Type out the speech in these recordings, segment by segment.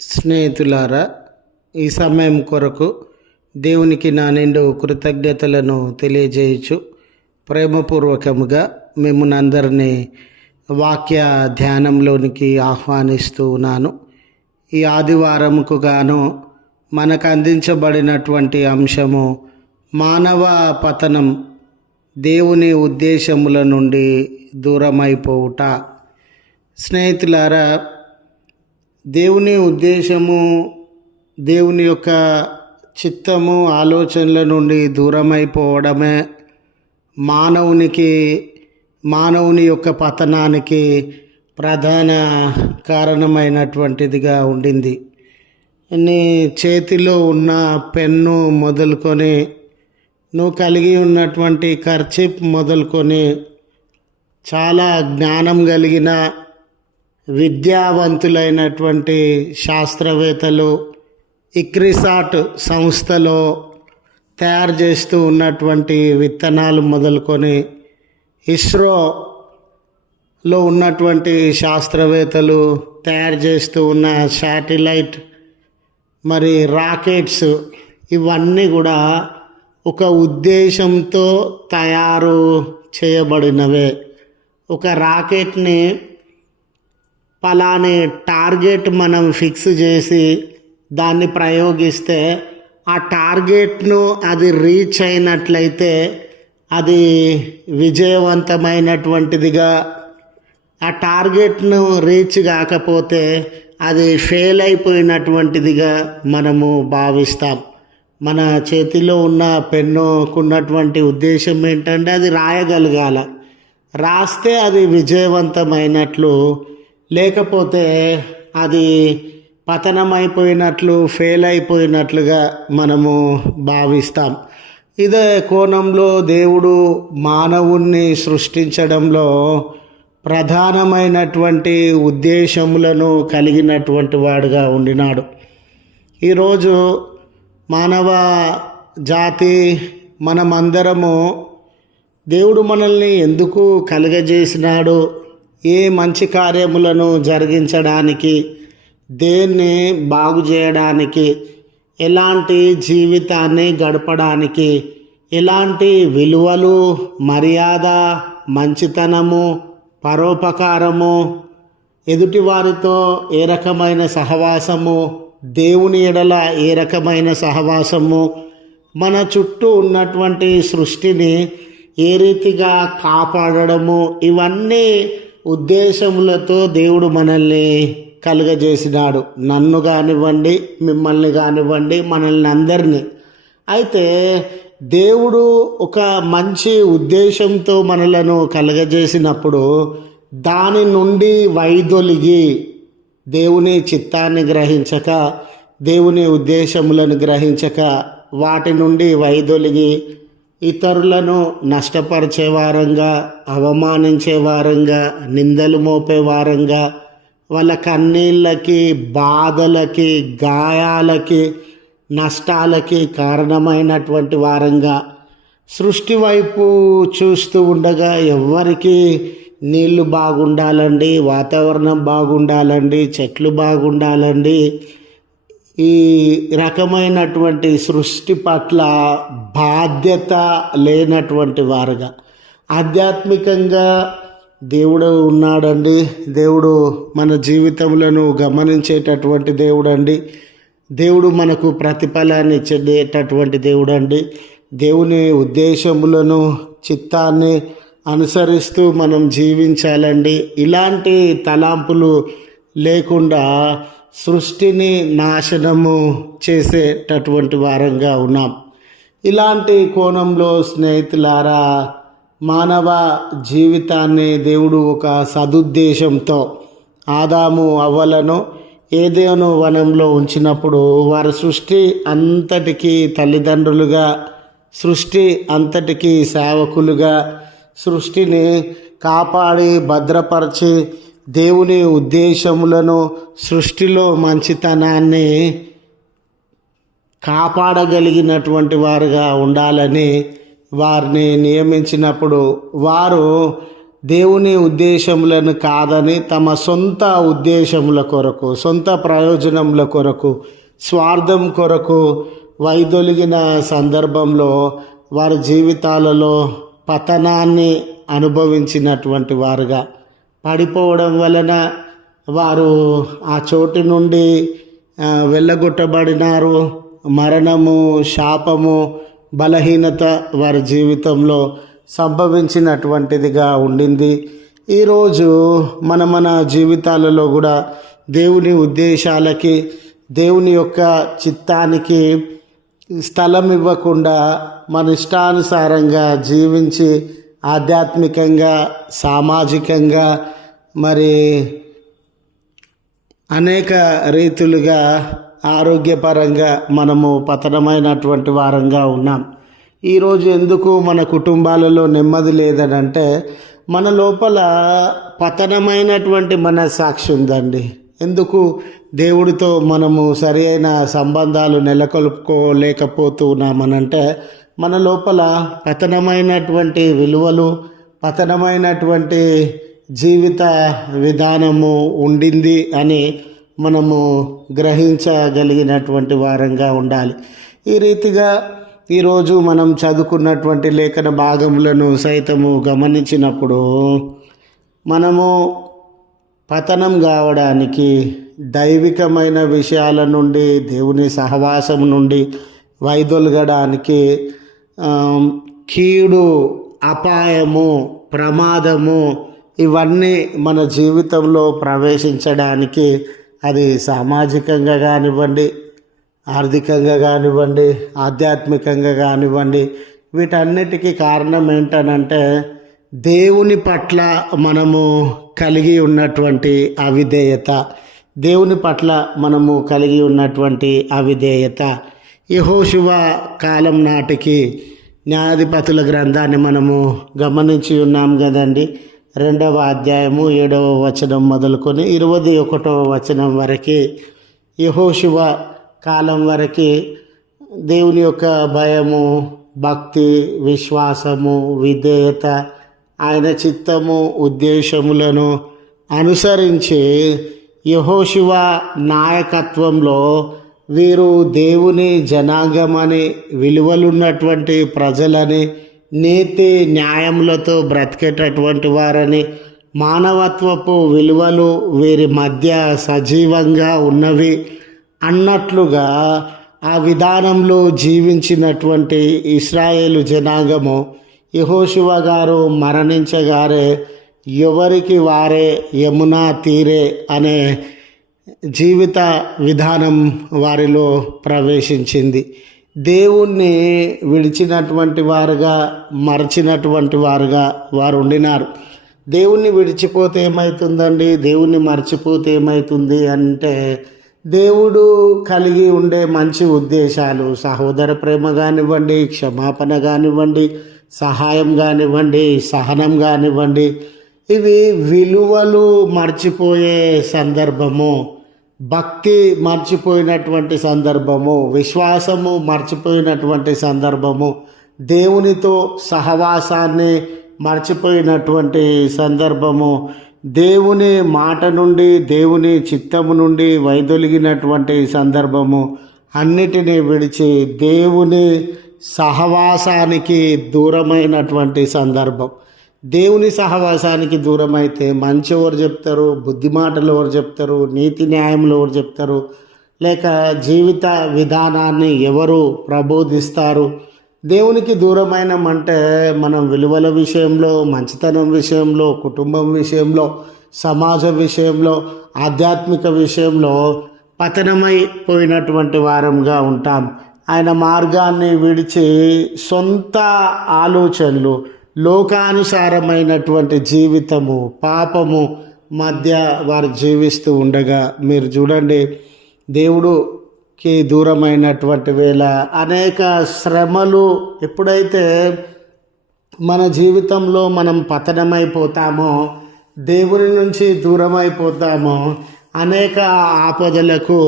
స్నేహితులారా, ఈ సమయం కొరకు దేవునికి నా నిండు కృతజ్ఞతలను తెలియజేయచ్చు ప్రేమపూర్వకముగా మిమ్మల్ని అందరినీ వాక్య ధ్యానంలోనికి ఆహ్వానిస్తూ ఉన్నాను. ఈ ఆదివారంకు గాను మనకు అందించబడినటువంటి అంశము మానవ పతనం, దేవుని ఉద్దేశముల నుండి దూరమైపోవుట. స్నేహితులారా, దేవుని ఉద్దేశము, దేవుని యొక్క చిత్తము, ఆలోచనల నుండి దూరమైపోవడమే మానవుని యొక్క పతనానికి ప్రధాన కారణమైనటువంటిదిగా ఉండింది. నీ చేతిలో ఉన్న పెన్ను మొదలుకొని, నువ్వు కలిగి ఉన్నటువంటి కర్చీప్ మొదలుకొని, చాలా జ్ఞానం కలిగిన విద్యావంతులైనటువంటి శాస్త్రవేత్తలు ఇక్రిసాట్ సంస్థలో తయారు చేస్తూ ఉన్నటువంటి విత్తనాలు మొదలుకొని, ఇస్రోలో ఉన్నటువంటి శాస్త్రవేత్తలు తయారు చేస్తూ ఉన్న శాటిలైట్, మరి రాకెట్స్, ఇవన్నీ కూడా ఒక ఉద్దేశంతో తయారు చేయబడినవే. ఒక రాకెట్ని పలానే టార్గెట్ మనం ఫిక్స్ చేసి దాన్ని ప్రయోగిస్తే ఆ టార్గెట్ను అది రీచ్ అయినట్లయితే అది విజయవంతమైనటువంటిదిగా, ఆ టార్గెట్ను రీచ్ కాకపోతే అది ఫెయిల్ అయిపోయినటువంటిదిగా మనము భావిస్తాం. మన చేతిలో ఉన్న పెన్నుకున్నటువంటి ఉద్దేశం ఏంటంటే అది రాయగలగాల, రాస్తే అది విజయవంతమైనట్లు, లేకపోతే అది పతనమైపోయినట్లు, ఫెయిల్ అయిపోయినట్లుగా మనము భావిస్తాం. ఇదే కోణంలో దేవుడు మానవుణ్ణి సృష్టించడంలో ప్రధానమైనటువంటి ఉద్దేశములను కలిగినటువంటి వాడుగా ఉండినాడు. ఈరోజు మానవ జాతి, మనమందరము దేవుడు మనల్ని ఎందుకు కలుగజేసినాడు, ఏ మంచి కార్యములను జరిగించడానికి, దేన్ని బాగు చేయడానికి, ఎలాంటి జీవితాన్ని గడపడానికి, ఎలాంటి విలువలు, మర్యాద, మంచితనము, పరోపకారము, ఎదుటివారితో ఏ రకమైన సహవాసము, దేవుని ఎడల ఏ రకమైన సహవాసము, మన చుట్టూ ఉన్నటువంటి సృష్టిని ఏ రీతిగా కాపాడడము, ఇవన్నీ ఉద్దేశములతో దేవుడు మనల్ని కలుగజేసినాడు. నన్ను కానివ్వండి, మిమ్మల్ని కానివ్వండి, మనల్ని అందరినీ. అయితే దేవుడు ఒక మంచి ఉద్దేశంతో మనలను కలుగజేసినప్పుడు దాని నుండి వైదొలిగి, దేవుని చిత్తాన్ని గ్రహించక, దేవుని ఉద్దేశములను గ్రహించక, వాటి నుండి వైదొలిగి ఇతరులను నష్టపరిచే వారంగా, అవమానించే వారంగా, నిందలు మోపే వారంగా, వాళ్ళ కన్నీళ్ళకి, బాధలకి, గాయాలకి, నష్టాలకి కారణమైనటువంటి వారంగా సృష్టి వైపు చూస్తూ ఉండగా, ఎవరికి నీళ్లు బాగుండాలండి, వాతావరణం బాగుండాలండి, చెట్లు బాగుండాలండి, ఈ రకమైనటువంటి సృష్టి పట్ల బాధ్యత లేనటువంటి వారుగా, ఆధ్యాత్మికంగా దేవుడు ఉన్నాడండి, దేవుడు మన జీవితములను గమనించేటటువంటి దేవుడు అండి, దేవుడు మనకు ప్రతిఫలాన్ని ఇచ్చేటటువంటి దేవుడు అండి, దేవుని ఉద్దేశములను, చిత్తాన్ని అనుసరిస్తూ మనం జీవించాలండి. ఇలాంటి తలాంపులు లేకుండా సృష్టిని నాశనము చేసేటటువంటి వారంగా ఉన్నాం. ఇలాంటి కోణంలో స్నేహితులారా, మానవ జీవితాన్ని దేవుడు ఒక సదుద్దేశంతో ఆదాము అవ్వలను ఏదేను వనంలో ఉంచినప్పుడు వారి సృష్టి అంతటికీ తల్లిదండ్రులుగా, సృష్టి అంతటికీ సేవకులుగా, సృష్టిని కాపాడి భద్రపరిచి దేవుని ఉద్దేశములను, సృష్టిలో మంచితనాన్ని కాపాడగలిగినటువంటి వారుగా ఉండాలని వారిని నియమించినప్పుడు వారు దేవుని ఉద్దేశములను కాదని తమ సొంత ఉద్దేశముల కొరకు, సొంత ప్రయోజనముల కొరకు, స్వార్థం కొరకు వైదొలిగిన సందర్భంలో వారి జీవితాలలో పతనాన్ని అనుభవించినటువంటి వారుగా, పడిపోవడం వలన వారు ఆ చోటు నుండి వెళ్ళగొట్టబడినారు. మరణము, శాపము, బలహీనత వారి జీవితంలో సంభవించినటువంటిదిగా ఉండింది. ఈరోజు మన జీవితాలలో కూడా దేవుని ఉద్దేశాలకి, దేవుని యొక్క చిత్తానికి స్థలం ఇవ్వకుండా మన ఇష్టానుసారంగా జీవించి ఆధ్యాత్మికంగా, సామాజికంగా, మరి అనేక రీతులుగా ఆరోగ్యపరంగా మనము పతనమైనటువంటి వారంగా ఉన్నాం. ఈరోజు ఎందుకు మన కుటుంబాలలో నెమ్మది లేదనంటే మన లోపల పతనమైనటువంటి మనస్సాక్షి ఉందండి. ఎందుకు దేవుడితో మనము సరి అయిన సంబంధాలు నెలకొల్పుకోలేకపోతున్నామనంటే మన లోపల పతనమైనటువంటి విలువలు, పతనమైనటువంటి జీవిత విధానము ఉండింది అని మనము గ్రహించగలిగినటువంటి వారంగా ఉండాలి. ఈ రీతిగా ఈరోజు మనం చదువుకున్నటువంటి లేఖన భాగములను సైతము గమనించినప్పుడు మనము పతనం కావడానికి దైవికమైన విషయాల నుండి, దేవుని సహవాసం నుండి వైదొలగడానికి కీడు, అపాయము, ప్రమాదము ఇవన్నీ మన జీవితంలో ప్రవేశించడానికి అది సామాజికంగా కానివ్వండి, ఆర్థికంగా కానివ్వండి, ఆధ్యాత్మికంగా కానివ్వండి, వీటన్నిటికీ కారణం ఏంటనంటే దేవుని పట్ల మనము కలిగి ఉన్నటువంటి అవిధేయత, దేవుని పట్ల మనము కలిగి ఉన్నటువంటి అవిధేయత. యెహోషువ కాలం నాటికి న్యాయాధిపతుల గ్రంథాన్ని మనము గమనించి ఉన్నాం కదండి. 2వ అధ్యాయము 7వ వచనం మొదలుకొని 21వ వచనం వరకు యెహోషువ కాలం వరకు దేవుని యొక్క భయము, భక్తి, విశ్వాసము, విధేయత, ఆయన చిత్తము, ఉద్దేశములను అనుసరించి యెహోషువ నాయకత్వంలో వీరు దేవుని జనాంగమని, విలువలున్నటువంటి ప్రజలని, నీతి న్యాయములతో బ్రతికేటటువంటి వారని, మానవత్వపు విలువలు వీరి మధ్య సజీవంగా ఉన్నవి అన్నట్లుగా ఆ విధానంలో జీవించినటువంటి ఇశ్రాయేలు జనాంగము యెహోషువ గారు మరణించగారే ఎవరికి వారే యమునా తీరే అనే జీవిత విధానం వారిలో ప్రవేశించింది. దేవుణ్ణి విడిచినటువంటి వారుగా, మరచినటువంటి వారుగా వారు ఉండినారు. దేవుణ్ణి విడిచిపోతే ఏమవుతుందండి, దేవుణ్ణి మర్చిపోతే ఏమవుతుంది అంటే దేవుడు కలిగి ఉండే మంచి ఉద్దేశాలు, సహోదర ప్రేమ కానివ్వండి, క్షమాపణ కానివ్వండి, సహాయం కానివ్వండి, సహనం కానివ్వండి, ఇవి విలువలు మర్చిపోయే సందర్భము, భక్తి మర్చిపోయినటువంటి సందర్భము, విశ్వాసము మర్చిపోయినటువంటి సందర్భము, దేవునితో సహవాసాన్ని మర్చిపోయినటువంటి సందర్భము, దేవుని మాట నుండి, దేవుని చిత్తము నుండి వైదొలిగినటువంటి సందర్భము, అన్నిటినీ విడిచి దేవుని సహవాసానికి దూరమైనటువంటి సందర్భం. దేవుని సహవాసానికి దూరమైతే మంచి ఎవరు చెప్తారు, బుద్ధి మాటలు ఎవరు చెప్తారు, నీతి న్యాయములు ఎవరు చెప్తారు, లేక జీవిత విధానాన్ని ఎవరు ప్రబోధిస్తారు? దేవునికి దూరమైనమంటే మనం విలువల విషయంలో, మంచితనం విషయంలో, కుటుంబం విషయంలో, సమాజ విషయంలో, ఆధ్యాత్మిక విషయంలో పతనమైపోయినటువంటి వారంగా ఉంటాం. ఆయన మార్గాన్ని విడిచి సొంత ఆలోచనలు, లోకానుసారమైనటువంటి జీవితము, పాపము మధ్య వారు జీవిస్తూ ఉండగా మీరు చూడండి, దేవుడుకి దూరమైనటువంటి వేళ అనేక శ్రమలు ఎప్పుడైతే మన జీవితంలో మనం పతనమైపోతామో, దేవుని నుంచి దూరమైపోతామో, అనేక ఆపదలకు,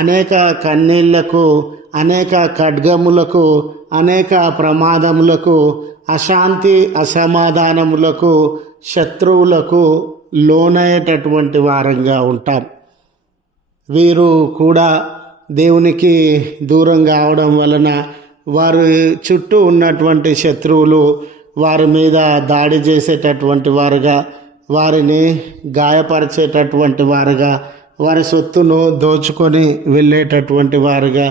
అనేక కన్నీళ్లకు, అనేక ఖడ్గములకు, అనేక ప్రమాదములకు, అశాంతి అసమాధానములకు, శత్రువులకు లోనయ్యేటటువంటి వారంగా ఉంటాం. వీరు కూడా దేవునికి దూరం కావడం వలన వారి చుట్టూ ఉన్నటువంటి శత్రువులు వారి మీద దాడి చేసేటటువంటి వారుగా, వారిని గాయపరిచేటటువంటి వారుగా, వారి సొత్తును దోచుకొని వెళ్ళేటటువంటి వారుగా,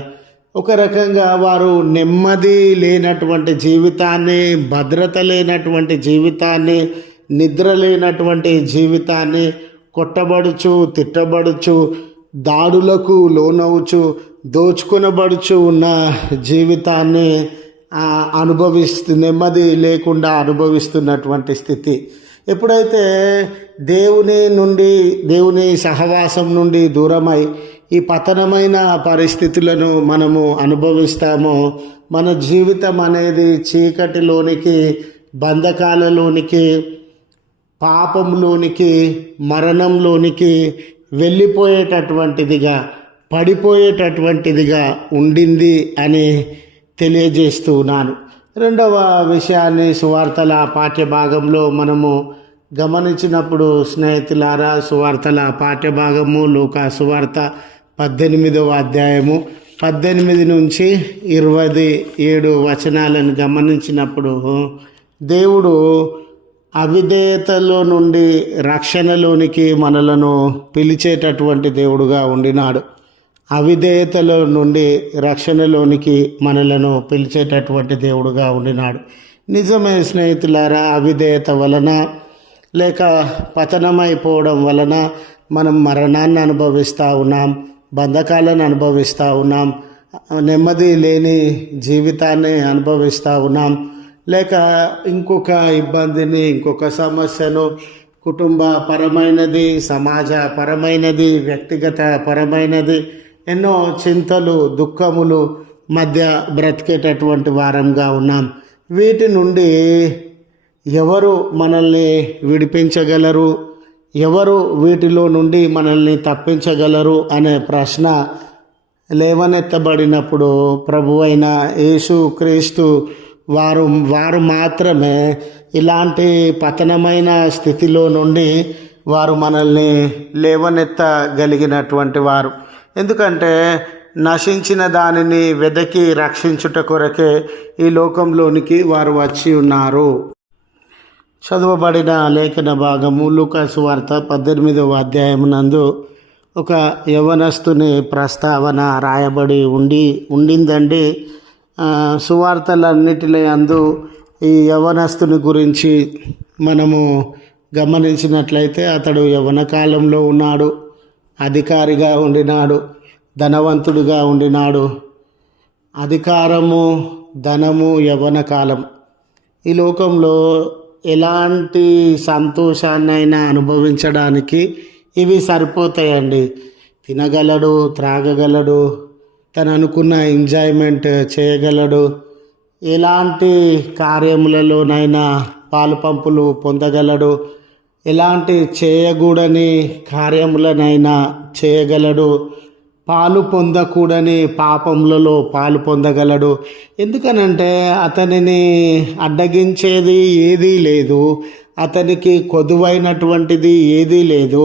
ఒక రకంగా వారు నెమ్మది లేనటువంటి జీవితాన్ని, భద్రత లేనటువంటి జీవితాన్ని, నిద్ర లేనటువంటి జీవితాన్ని, కొట్టబడుచు, తిట్టబడుచు, దాడులకు లోనవుచు, దోచుకొనబడుచు ఉన్న జీవితాన్ని నెమ్మది లేకుండా అనుభవిస్తున్నటువంటి స్థితి. ఎప్పుడైతే దేవుని సహవాసం నుండి దూరమై ఈ పతనమైన పరిస్థితులను మనము అనుభవిస్తామో, మన జీవితం అనేది చీకటిలోనికి, బంధకాలలోనికి, పాపంలోనికి, మరణంలోనికి వెళ్ళిపోయేటటువంటిదిగా, పడిపోయేటటువంటిదిగా ఉండింది అని తెలియజేస్తూ ఉన్నాను. రెండవ విషయాన్ని సువార్తల పాఠ్యభాగంలో మనము గమనించినప్పుడు స్నేహితులారా, సువార్తల పాఠ్యభాగము లూకా సువార్త 18వ అధ్యాయము 18 నుంచి 27 వచనాలను గమనించినప్పుడు దేవుడు అవిధేయతలో నుండి రక్షణలోనికి మనలను పిలిచేటటువంటి దేవుడుగా ఉండినాడు. అవిధేయతలో నుండి రక్షణలోనికి మనలను పిలిచేటటువంటి దేవుడుగా ఉండినాడు. నిజమే స్నేహితులారా, అవిధేయత వలన లేక పతనమైపోవడం వలన మనం మరణాన్ని అనుభవిస్తూ ఉన్నాం, బంధకాలను అనుభవిస్తూ ఉన్నాం, నెమ్మది లేని జీవితాన్ని అనుభవిస్తూ ఉన్నాం, లేక ఇంకొక ఇబ్బందిని, ఇంకొక సమస్యను, కుటుంబ పరమైనది, సమాజ పరమైనది, వ్యక్తిగత పరమైనది, ఎన్నో చింతలు, దుఃఖములు మధ్య బ్రతికేటటువంటి వారంగా ఉన్నాం. వీటి నుండి ఎవరు మనల్ని విడిపించగలరు, ఎవరు వీటిలో నుండి మనల్ని తప్పించగలరు అనే ప్రశ్న లేవనెత్తబడినప్పుడు ప్రభువైన యేసు క్రీస్తు వారు మాత్రమే ఇలాంటి పతనమైన స్థితిలో నుండి వారు మనల్ని లేవనెత్తగలిగినటువంటి వారు. ఎందుకంటే నశించిన దానిని వెదకి రక్షించుట కొరకే ఈ లోకంలోనికి వారు వచ్చి ఉన్నారు. చదువబడిన లేఖన భాగము లూకా సువార్త 18వ అధ్యాయం నందు ఒక యవనస్తుని ప్రస్తావన రాయబడి ఉండిందండి. సువార్తలన్నిటిలో అందు ఈ యవనస్తుని గురించి మనము గమనించినట్లయితే అతడు యవన కాలంలో ఉన్నాడు, అధికారిగా ఉండినాడు, ధనవంతుడిగా ఉండినాడు. అధికారము, ధనము, యవన కాలం, ఈ లోకంలో ఎలాంటి సంతోషాన్నైనా అనుభవించడానికి ఇవి సరిపోతాయండి. తినగలడు, త్రాగగలడు, తను అనుకున్న ఎంజాయ్మెంట్ చేయగలడు, ఎలాంటి కార్యములలోనైనా పాలు పంపులు పొందగలడు, ఎలాంటి చేయకూడని కార్యములనైనా చేయగలడు, పాలు పొందకూడని పాపములలో పాలు పొందగలడు. ఎందుకనంటే అతనిని అడ్డగించేది ఏదీ లేదు, అతనికి కొదువైనటువంటిది ఏదీ లేదు,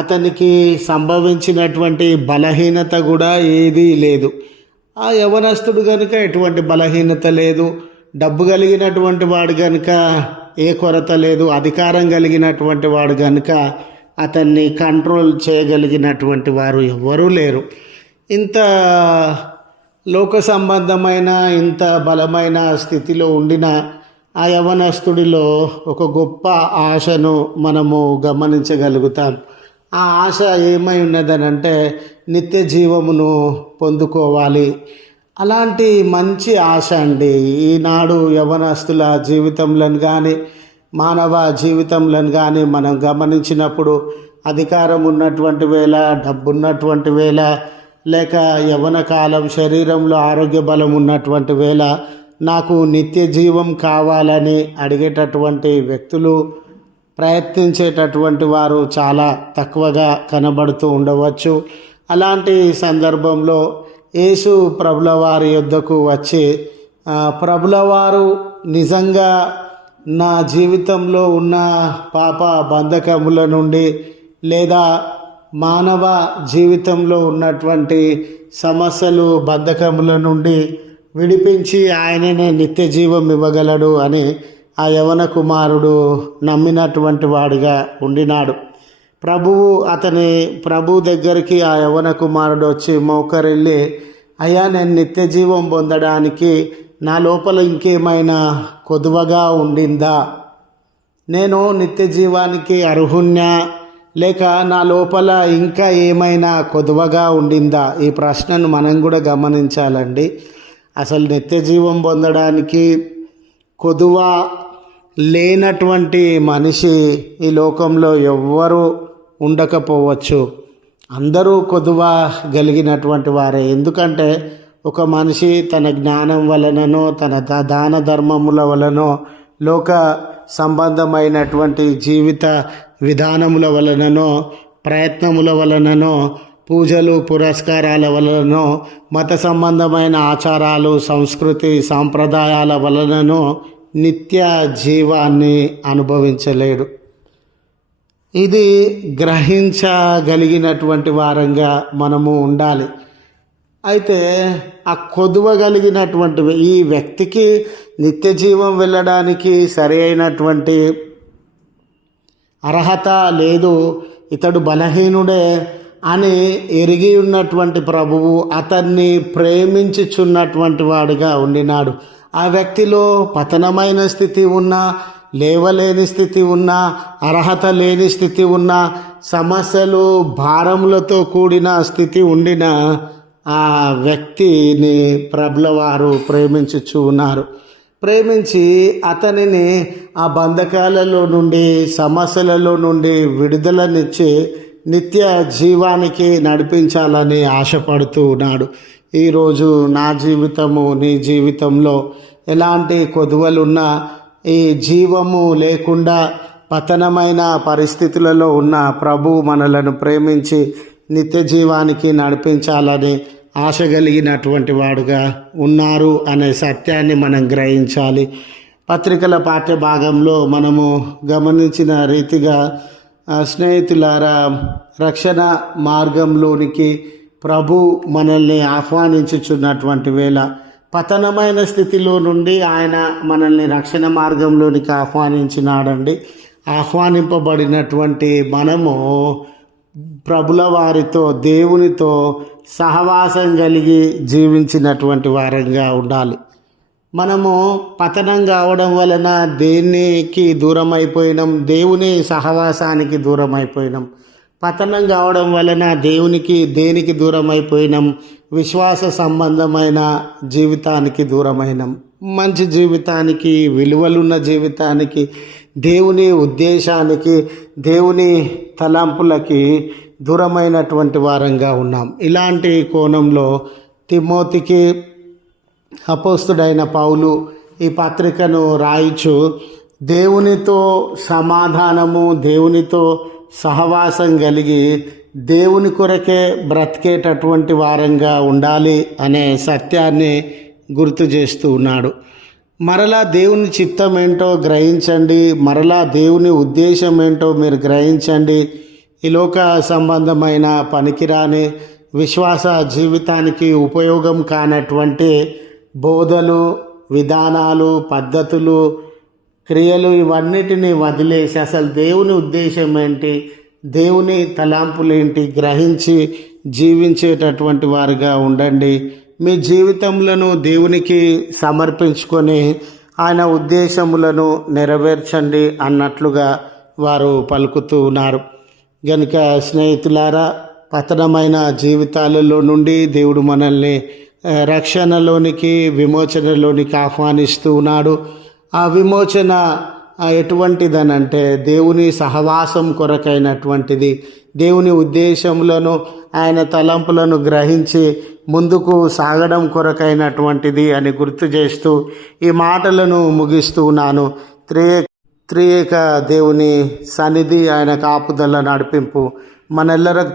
అతనికి సంభవించినటువంటి బలహీనత కూడా ఏదీ లేదు. ఆ యవనస్తుడు కనుక ఎటువంటి బలహీనత లేదు, డబ్బు కలిగినటువంటి వాడు కనుక ఏ కొరత లేదు, అధికారం కలిగినటువంటి వాడు కనుక అతన్ని కంట్రోల్ చేయగలిగినటువంటి వారు ఎవ్వరూ లేరు. ఇంత లోక సంబంధమైన, ఇంత బలమైన స్థితిలో ఉండిన ఆ యవనస్తుడిలో ఒక గొప్ప ఆశను మనము గమనించగలుగుతాం. ఆ ఆశ ఏమై ఉన్నదనంటే నిత్య జీవమును పొందుకోవాలి. అలాంటి మంచి ఆశ అండి. ఈనాడు యవనస్తుల జీవితంలో కానీ, మానవ జీవితంలో కానీ మనం గమనించినప్పుడు అధికారం ఉన్నటువంటి వేళ, డబ్బు ఉన్నటువంటి వేళ, లేక యవ్వన కాలం, శరీరంలో ఆరోగ్య బలం ఉన్నటువంటి వేళ నాకు నిత్య జీవం కావాలని అడిగేటటువంటి వ్యక్తులు, ప్రయత్నించేటటువంటి వారు చాలా తక్కువగా కనబడుతూ ఉండవచ్చు. అలాంటి సందర్భంలో యేసు ప్రభుల వారి యొద్దకు వచ్చి ప్రభుల వారు నిజంగా నా జీవితంలో ఉన్న పాప బంధకముల నుండి లేదా మానవ జీవితంలో ఉన్నటువంటి సమస్యలు బంధకముల నుండి విడిపించి ఆయననే నిత్య జీవం ఇవ్వగలడు అని ఆ యవన కుమారుడు నమ్మినటువంటి వాడిగా ఉండినాడు. ప్రభు దగ్గరికి ఆ యవన కుమారుడు వచ్చి మోకరిల్లి, అయ్యా, నేను నిత్య జీవం పొందడానికి నా లోపల ఇంకేమైనా కొదువగా ఉండిందా? నేను నిత్య జీవానికి అర్హుణ్ణా, లేక నా లోపల ఇంకా ఏమైనా కొదువగా ఉండిందా? ఈ ప్రశ్నను మనం కూడా గమనించాలండి. అసలు నిత్య జీవం పొందడానికి కొదువ లేనటువంటి మనిషి ఈ లోకంలో ఎవ్వరూ ఉండకపోవచ్చు. అందరూ కొదువ కలిగినటువంటి వారే. ఎందుకంటే ఒక మనిషి తన జ్ఞానం వలననో తన దాన ధర్మముల వలనో లోక సంబంధమైనటువంటి జీవిత విధానముల వలననో ప్రయత్నముల వలననో పూజలు పురస్కారాల వలననో మత సంబంధమైన ఆచారాలు సంస్కృతి సాంప్రదాయాల వలననో నిత్య జీవాన్ని అనుభవించలేడు. ఇది గ్రహించగలిగినటువంటి వారంగా మనము ఉండాలి. అయితే ఆ కొదువ కలిగినటువంటి ఈ వ్యక్తికి నిత్య జీవం వెళ్ళడానికి సరి అయినటువంటి అర్హత లేదు, ఇతడు బలహీనుడే అని ఎరిగి ఉన్నటువంటి ప్రభువు అతన్ని ప్రేమించుచున్నటువంటి వాడుగా ఉండినాడు. ఆ వ్యక్తిలో పతనమైన స్థితి ఉన్నా, లేవలేని స్థితి ఉన్నా, అర్హత లేని స్థితి ఉన్నా, సమస్యలు భారములతో కూడిన స్థితి ఉండిన ఆ వ్యక్తిని ప్రభుల వారు ప్రేమించుచు ఉన్నారు. ప్రేమించి అతనిని ఆ బంధకాలలో నుండి సమస్యలలో నుండి విడుదలనిచ్చి నిత్య జీవానికి నడిపించాలని ఆశపడుతూ ఉన్నాడు. ఈరోజు నా జీవితము నీ జీవితంలో ఎలాంటి కొదువలున్నా, ఈ జీవము లేకుండా పతనమైన పరిస్థితులలో ఉన్న ప్రభు మనలను ప్రేమించి నిత్య జీవానికి నడిపించాలని ఆశ కలిగినటువంటి వాడుగా ఉన్నారు అనే సత్యాన్ని మనం గ్రహించాలి. పత్రికల పాఠ్య భాగంలో మనము గమనించిన రీతిగా స్నేహితులారా, రక్షణ మార్గంలోనికి ప్రభు మనల్ని ఆహ్వానించుచున్నటువంటి వేళ, పతనమైన స్థితిలో నుండి ఆయన మనల్ని రక్షణ మార్గంలోనికి ఆహ్వానించినాడండి. ఆహ్వానింపబడినటువంటి మనము ప్రభుల వారితో దేవునితో సహవాసం కలిగి జీవించినటువంటి వారంగా ఉండాలి. మనము పతనం కావడం వలన దేనికి దూరం అయిపోయినాం? దేవుని సహవాసానికి దూరం అయిపోయినాం. పతనం కావడం వలన దేనికి దూరం అయిపోయినాం? విశ్వాస సంబంధమైన జీవితానికి దూరమైనాం. మంచి జీవితానికి, విలువలున్న జీవితానికి, దేవుని ఉద్దేశానికి, దేవుని తలంపులకి దూరమైనటువంటి వారంగా ఉన్నాం. ఇలాంటి కోణంలో తిమోతికి అపోస్తుడైన పౌలు ఈ పత్రికను రాయిచు దేవునితో సమాధానము, దేవునితో సహవాసం కలిగి దేవుని కొరకే బ్రతికేటటువంటి వారంగా ఉండాలి అనే సత్యాన్ని గుర్తు చేస్తూ ఉన్నాడు. మరలా దేవుని చిత్తం ఏంటో గ్రహించండి, మరలా దేవుని ఉద్దేశం ఏంటో మీరు గ్రహించండి. ఈ లోక సంబంధమైన పనికిరాని విశ్వాస జీవితానికి ఉపయోగం కానటువంటి బోధలు, విధానాలు, పద్ధతులు, క్రియలు ఇవన్నిటినీ వదిలేసి అసలు దేవుని ఉద్దేశం ఏంటి, దేవుని తలాంపులేంటి గ్రహించి జీవించేటటువంటి వారుగా ఉండండి. మీ జీవితములను దేవునికి సమర్పించుకొని ఆయన ఉద్దేశములను నెరవేర్చండి అన్నట్లుగా వారు పలుకుతూ ఉన్నారు. గనుక స్నేహితులారా, పతనమైన జీవితాలలో నుండి దేవుడు మనల్ని రక్షణలోనికి, విమోచనలోనికి ఆహ్వానిస్తూ ఉన్నాడు. ఆ విమోచన ఎటువంటిదనంటే దేవుని సహవాసం కొరకైనటువంటిది. దేవుని ఉద్దేశములను, ఆయన తలంపులను గ్రహించి ముందుకు సాగడం కొరకైనటువంటిది అని గుర్తు చేస్తూ ఈ మాటలను ముగిస్తూ ఉన్నాను. త్రియేక దేవుని సన్నిధి, ఆయన కాపుదల, నడిపింపు మనెల్లరకు